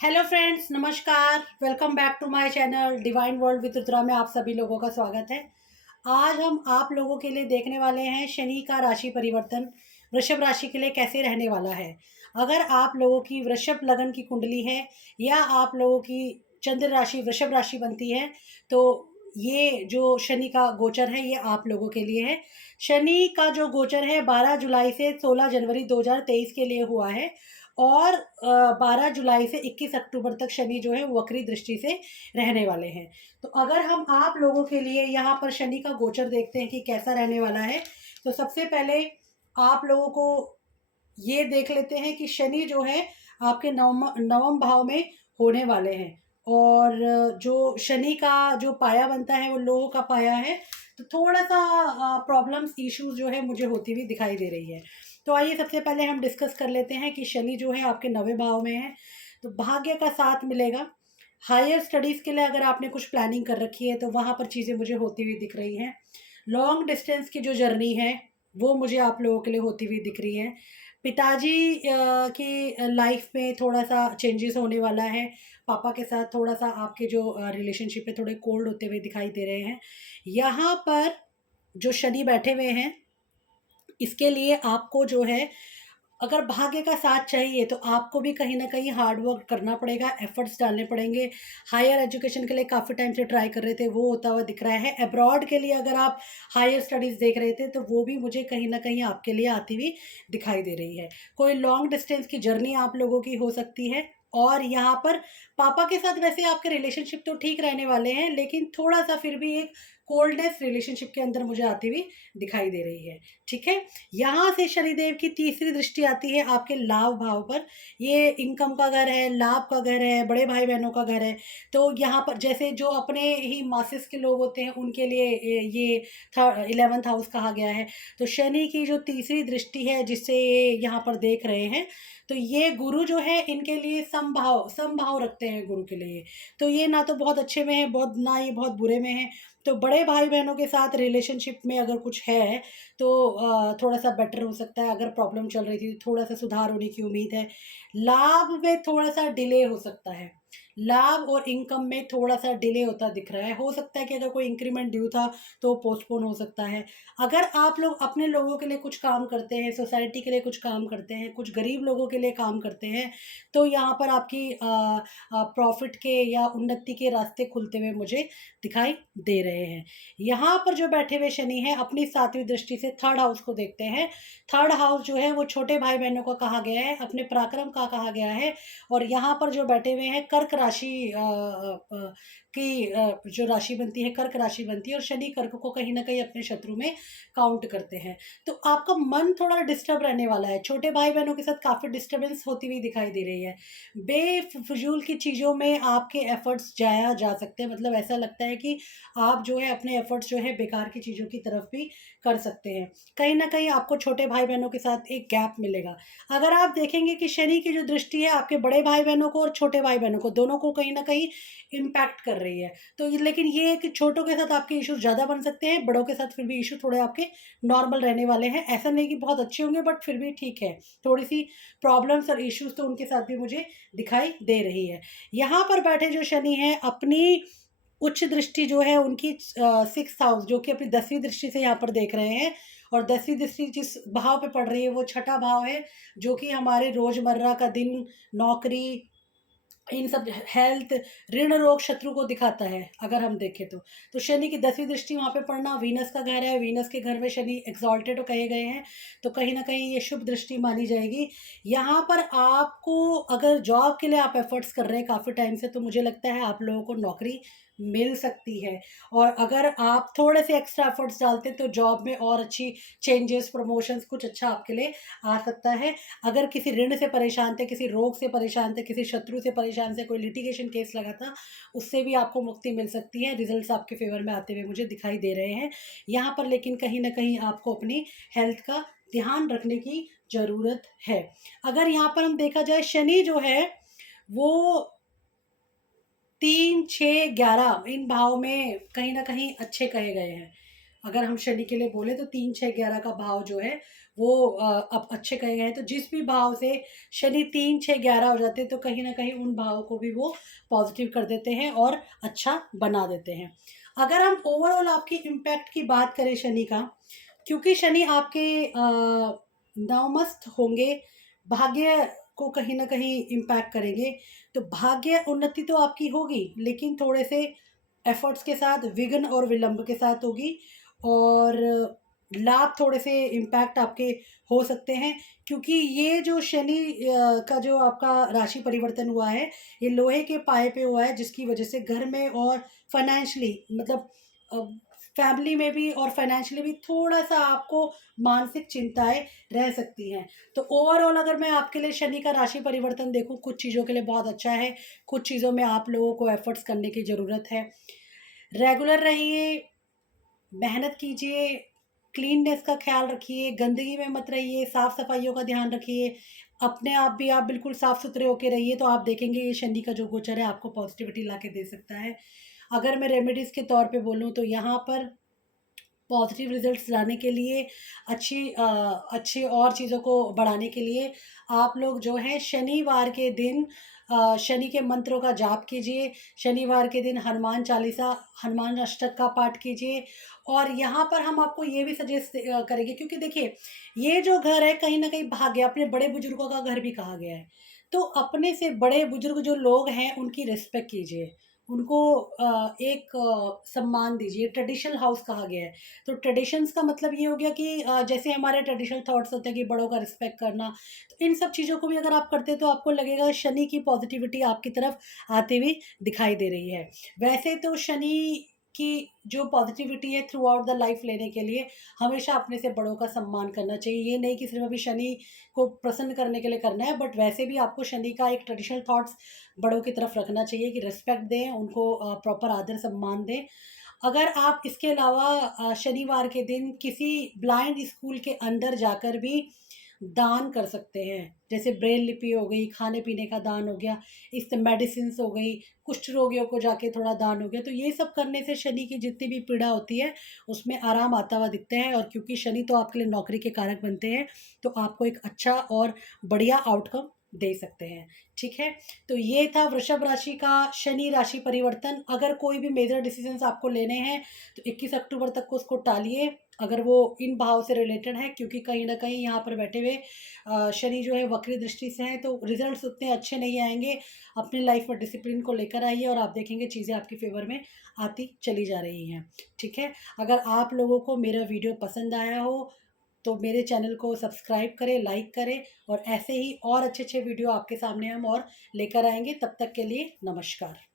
Hello friends, नमस्कार। Welcome back to my channel divine world with Rudra में आप सभी लोगों का स्वागत है। आज हम आप लोगों के लिए देखने वाले हैं शनि का राशि परिवर्तन वृषभ राशि के लिए कैसे रहने वाला है। अगर आप लोगों की वृषभ लगन की कुंडली है या आप लोगों की चंद्र राशि वृषभ राशि बनती है तो ये जो शनि का गोचर है ये आप लोगों के लिए है। शनि का जो गोचर है 12 जुलाई से 16 जनवरी 2023 के लिए हुआ है और 12 जुलाई से 21 अक्टूबर तक शनि जो है वो वक्री दृष्टि से रहने वाले हैं। तो अगर हम आप लोगों के लिए यहाँ पर शनि का गोचर देखते हैं कि कैसा रहने वाला है, तो सबसे पहले आप लोगों को ये देख लेते हैं कि शनि जो है आपके नवम नवम भाव में होने वाले हैं। और जो शनि का जो पाया बनता है वो लोह का पाया है, तो थोड़ा सा प्रॉब्लम्स इश्यूज जो है मुझे होती हुई दिखाई दे रही है। तो आइए सबसे पहले हम डिस्कस कर लेते हैं कि शनि जो है आपके नवे भाव में है, तो भाग्य का साथ मिलेगा। हायर स्टडीज़ के लिए अगर आपने कुछ प्लानिंग कर रखी है तो वहाँ पर चीज़ें मुझे होती हुई दिख रही हैं। लॉन्ग डिस्टेंस की जो जर्नी है वो मुझे आप लोगों के लिए होती हुई दिख रही है। पिताजी की लाइफ में थोड़ा सा चेंजेस होने वाला है। पापा के साथ थोड़ा सा आपके जो रिलेशनशिप है थोड़े कोल्ड होते हुए दिखाई दे रहे हैं। यहाँ पर जो शनि बैठे हुए हैं इसके लिए आपको जो है, अगर भाग्य का साथ चाहिए तो आपको भी कहीं न कहीं हार्ड वर्क करना पड़ेगा, एफर्ट्स डालने पड़ेंगे। हायर एजुकेशन के लिए काफ़ी टाइम से ट्राई कर रहे थे, वो होता हुआ दिख रहा है। अब्रॉड के लिए अगर आप हायर स्टडीज़ देख रहे थे, तो वो भी मुझे कहीं न कहीं आपके लिए आती हुई दिखाई दे रही है। कोई लॉन्ग डिस्टेंस की जर्नी आप लोगों की हो सकती है। और यहाँ पर पापा के साथ वैसे आपके रिलेशनशिप तो ठीक रहने वाले हैं, लेकिन थोड़ा-सा फिर भी एक कोल्डनेस रिलेशनशिप के अंदर मुझे आती हुई दिखाई दे रही है। ठीक है? यहाँ से शनिदेव की तीसरी दृष्टि आती है आपके लाभ भाव पर। ये इनकम का घर है, लाभ का घर है, बड़े भाई बहनों का घर है। तो यहाँ पर जैसे जो अपने ही मासिस के लोग होते हैं उनके लिए ये 11th हाउस कहा गया है। तो शनि की जो तीसरी दृष्टि है जिससे ये यहाँ पर देख रहे हैं, तो ये गुरु जो है इनके लिए समभाव समभाव रखते हैं गुरु के लिए। तो ये ना तो बहुत अच्छे में है, बहुत ना ये बहुत बुरे में है। तो बड़े भाई बहनों के साथ रिलेशनशिप में अगर कुछ है तो थोड़ा-सा बेटर हो सकता है। अगर प्रॉब्लम चल रही थी तो थोड़ा-सा सुधार होने की उम्मीद है। लाभ में थोड़ा-सा डिले हो सकता है। लाभ और इनकम में थोड़ा-सा डिले होता दिख रहा है। हो सकता है कि अगर कोई इंक्रीमेंट ड्यू था तो पोस्टपोन हो सकता है। अगर आप लोग अपने लोगों के लिए कुछ काम करते हैं, सोसाइटी के लिए कुछ काम करते हैं, कुछ गरीब लोगों के लिए काम करते हैं, तो यहाँ पर आपकी प्रॉफ़िट के या उन्नति के रास्ते खुलते हुए मुझे दिखाई दे रहे हैं। यहाँ पर जो बैठे हुए शनि हैं अपनी 7वीं दृष्टि से 3rd हाउस को देखते हैं। 3rd हाउस जो है वो छोटे भाई-बहनों का कहा गया है, अपने पराक्रम का कहा गया है। और यहाँ पर जो बैठे हुए हैं कर्क राशि की जो राशि बनती है कर्क राशि बनती है, और शनि कर्क को कहीं न कहीं अपने शत्रु में काउंट करते हैं। तो आपका मन थोड़ा डिस्टर्ब रहने वाला है। छोटे भाई-बहनों के साथ काफ़ी डिस्टर्बेंस होती हुई दिखाई दे रही है। बेफ़िज़ूल की चीज़ों में आपके एफ़र्ट्स जाया जा सकते हैं। मतलब ऐसा लगता है कि आप जो है अपने एफ़र्ट्स जो है बेकार की चीज़ों की तरफ भी कर सकते हैं। कहीं न कहीं आपको छोटे भाई-बहनों के साथ एक गैप मिलेगा। अगर आप देखेंगे कि शनि की जो दृष्टि है आपके बड़े भाई-बहनों को और छोटे भाई-बहनों को दोनों को कहीं न कहीं इम्पैक्ट कर रही है। तो ये लेकिन ये है कि छोटों के साथ आपके इश्यूज़ ज़्यादा बन सकते हैं, बड़ों के साथ फिर भी इश्यू थोड़े आपके नॉर्मल रहने वाले हैं। ऐसा नहीं कि बहुत अच्छे होंगे, बट फिर भी ठीक है। थोड़ी-सी प्रॉब्लम्स और इश्यूज़ तो उनके साथ भी मुझे दिखाई दे रही है। यहाँ पर बैठे जो शनि हैं अपनी उच्च दृष्टि जो है उनकी 6th हाउस जो कि अपनी 10वीं दृष्टि से यहाँ पर देख रहे हैं। और 10वीं दृष्टि जिस भाव पे पड़ रही है वो छठा भाव है, जो कि हमारे रोज़मर्रा का दिन, नौकरी, इन सब हेल्थ, ऋण रोग शत्रु को दिखाता है अगर हम देखें तो। तो शनि की 10वीं दृष्टि वहाँ पे पड़ना, वीनस का घर है, वीनस के घर में शनि एक्सॉल्टेड कहे गए हैं, तो कहीं न कहीं ये शुभ दृष्टि मानी जाएगी। यहाँ पर आपको अगर जॉब के लिए आप एफर्ट्स कर रहे हैं काफ़ी टाइम से, तो मुझे लगता है आप लोगों को नौकरी मिल सकती है। और अगर आप थोड़े से एक्स्ट्रा एफर्ट्स डालते हैं तो जॉब में और अच्छी चेंजेस, प्रमोशंस कुछ अच्छा आपके लिए आ सकता है। अगर किसी ऋण से परेशान थे, किसी रोग से परेशान थे, किसी शत्रु से परेशान थे, कोई लिटिगेशन केस लगा था, उससे भी आपको मुक्ति मिल सकती है। रिजल्ट्स आपके फेवर में आते हुए मुझे दिखाई दे रहे हैं। यहाँ पर लेकिन कहीं न कहीं आपको अपनी हेल्थ का ध्यान रखने की ज़रूरत है। अगर यहाँ पर हम देखा जाए शनि जो है वो 3, 6, 11 इन भाव में कहीं न कहीं अच्छे कहे गए हैं। अगर हम शनि के लिए बोले तो 3, 6, 11 का भाव जो है वो अब अच्छे कहे गए हैं। तो जिस भी भाव से शनि 3, 6, 11 हो जाते हैं तो कहीं ना कहीं उन भावों को भी वो पॉजिटिव कर देते हैं और अच्छा बना देते हैं। अगर हम ओवरऑल आपकी इम्पैक्ट की बात करें शनि का, क्योंकि शनि आपके नवमस्त होंगे, भाग्य को कहीं ना कहीं इम्पैक्ट करेंगे, तो भाग्य उन्नति तो आपकी होगी लेकिन थोड़े से एफर्ट्स के साथ, विघ्न और विलंब के साथ होगी। और लाभ थोड़े से इम्पैक्ट आपके हो सकते हैं, क्योंकि ये जो शनि का जो आपका राशि परिवर्तन हुआ है, ये लोहे के पाए पे हुआ है, जिसकी वजह से घर में और फाइनेंशियली, मतलब फैमिली में भी और फाइनेंशियली भी थोड़ा सा आपको मानसिक चिंताएं रह सकती हैं। तो ओवरऑल अगर मैं आपके लिए शनि का राशि परिवर्तन देखूं, कुछ चीज़ों के लिए बहुत अच्छा है, कुछ चीज़ों में आप लोगों को एफर्ट्स करने की ज़रूरत है। रेगुलर रहिए, मेहनत कीजिए, क्लीननेस का ख्याल रखिए, गंदगी में मत रहिए, साफ सफाइयों का ध्यान रखिए, अपने आप भी आप बिल्कुल साफ सुथरे होके रहिए, तो आप देखेंगे ये शनि का जो गोचर है आपको पॉजिटिविटी ला के दे सकता है। अगर मैं रेमेडीज़ के तौर पे बोलूँ तो यहाँ पर पॉजिटिव रिजल्ट्स लाने के लिए, अच्छी और चीज़ों को बढ़ाने के लिए आप लोग जो है शनिवार के दिन शनि के मंत्रों का जाप कीजिए, शनिवार के दिन हनुमान चालीसा, हनुमान अष्टक का पाठ कीजिए। और यहाँ पर हम आपको ये भी सजेस्ट करेंगे, क्योंकि देखिए ये जो घर है कहीं ना कहीं भाग्य, अपने बड़े बुजुर्गों का घर भी कहा गया है, तो अपने से बड़े बुजुर्ग जो लोग हैं उनकी रिस्पेक्ट कीजिए, उनको एक सम्मान दीजिए। ट्रेडिशनल हाउस कहा गया है, तो ट्रेडिशंस का मतलब ये हो गया कि जैसे हमारे ट्रेडिशनल थॉट्स होते हैं कि बड़ों का रिस्पेक्ट करना, तो इन सब चीज़ों को भी अगर आप करते हैं तो आपको लगेगा शनि की पॉजिटिविटी आपकी तरफ आती हुई दिखाई दे रही है। वैसे तो शनि की जो पॉजिटिविटी है थ्रू आउट द लाइफ लेने के लिए हमेशा अपने से बड़ों का सम्मान करना चाहिए। ये नहीं कि सिर्फ अभी शनि को प्रसन्न करने के लिए करना है, बट वैसे भी आपको शनि का एक ट्रेडिशनल थॉट्स बड़ों की तरफ रखना चाहिए कि रिस्पेक्ट दें उनको, प्रॉपर आदर सम्मान दें। अगर आप इसके अलावा शनिवार के दिन किसी ब्लाइंड स्कूल के अंदर जाकर भी दान कर सकते हैं, जैसे ब्रेल लिपि हो गई, खाने पीने का दान हो गया, इस मेडिसिन हो गई, कुष्ठ रोगियों को जाके थोड़ा दान हो गया, तो ये सब करने से शनि की जितनी भी पीड़ा होती है उसमें आराम आता हुआ दिखता है। और क्योंकि शनि तो आपके लिए नौकरी के कारक बनते हैं, तो आपको एक अच्छा और बढ़िया आउटकम दे सकते हैं। ठीक है, तो ये था वृषभ राशि का शनि राशि परिवर्तन। अगर कोई भी मेजर डिसीजंस आपको लेने हैं तो 21 अक्टूबर तक को उसको टालिए, अगर वो इन भाव से रिलेटेड है, क्योंकि कहीं ना कहीं यहाँ पर बैठे हुए शनि जो है वक्री दृष्टि से है, तो रिजल्ट्स उतने अच्छे नहीं आएंगे। अपनी लाइफ में डिसिप्लिन को लेकर आइए और आप देखेंगे चीज़ें आपकी फेवर में आती चली जा रही हैं। ठीक है, अगर आप लोगों को मेरा वीडियो पसंद आया हो तो मेरे चैनल को सब्सक्राइब करें, लाइक करें, और ऐसे ही और अच्छे अच्छे वीडियो आपके सामने हम और लेकर आएंगे। तब तक के लिए नमस्कार।